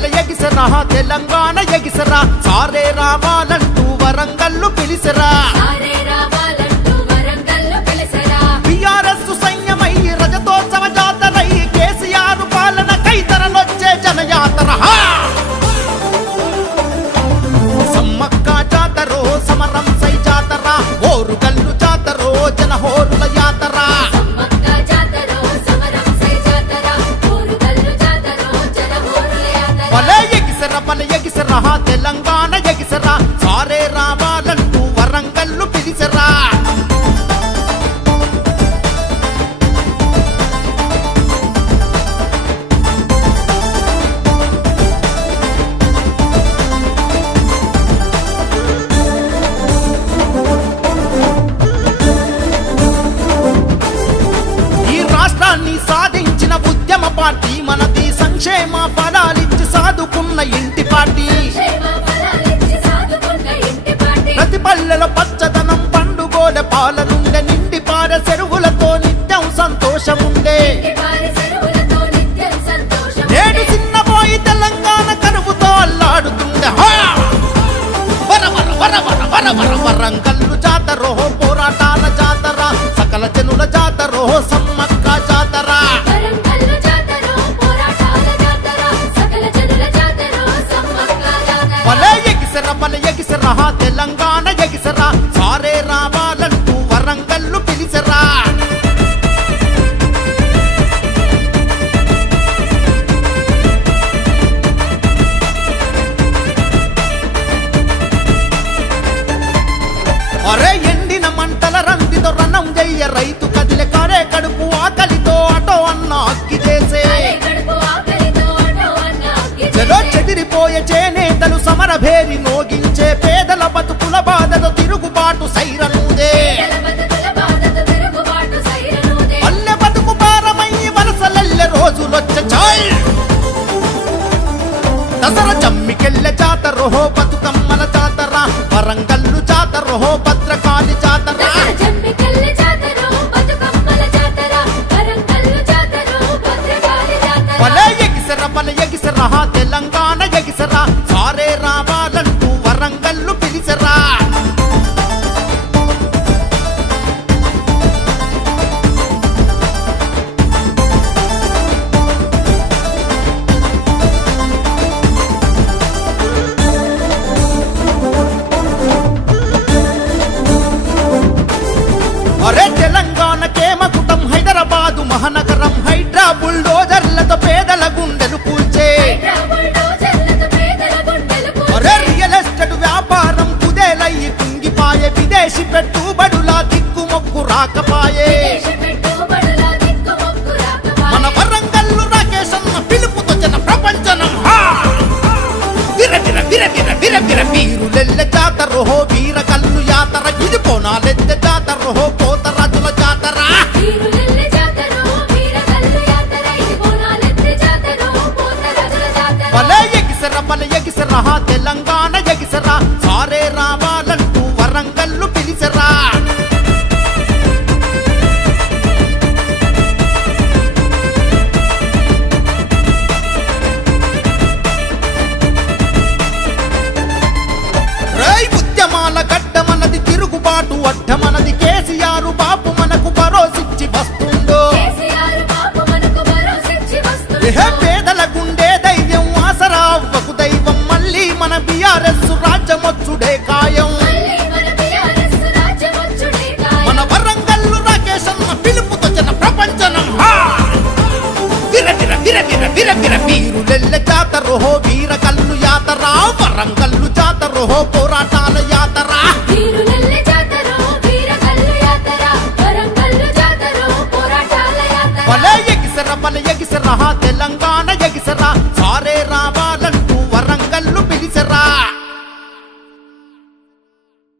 తెమ్మల ఎగిసరా తెలంగాణ ఎగిసరా సారే రావాలంటూ వరంగల్లు పిలిసరా. వలయగిస రహా తెలంగాణ సాదుకున్న ఇంటి పార్టీ. ప్రతి పల్లెలో పచ్చదనం పండుగోల పాలనుండని జాతీయ రైతు కదిలే కారే కడుపు ఆకలితో అటో అన్న అక్కి చేసే. చెలో చెదిరిపోయే చేనేతలు సమర భేరి నోగించే పేదల బతుకుల బాధతో తిరుగుబాటు సైరనుదే. పల్లె బతుకు భారమై వలసలల్లె రోజులొచ్చే చాయ్. దసర జమ్మికెళ్ళె జాతరహో బతుకమ్మల జాతర వరంగల్లు జాతరహో భద్రకాళి జాతర. బుల్డోజర్లతో పేదల గుండెలు కూల్చే రియల్ ఎస్టేట్ వ్యాపారం కుదేలయ్యి కుంగిపాయే. విదేశీ పెట్టుబడులా దిక్కుమొక్కు రాకపాయే. మన వరంగల్లు రాకేష్ అన్న పిలుపుతో జన ప్రపంచనం. విర విర విర విర విర వీరులెల్ల జాతరో వీర కల్లు రెపల ఎగిసి రహా తెలంగాణ జాతర వరంగల్లు జాతర హో పోరాటాల యాతర. తెలంగాణ ఎగిసరా.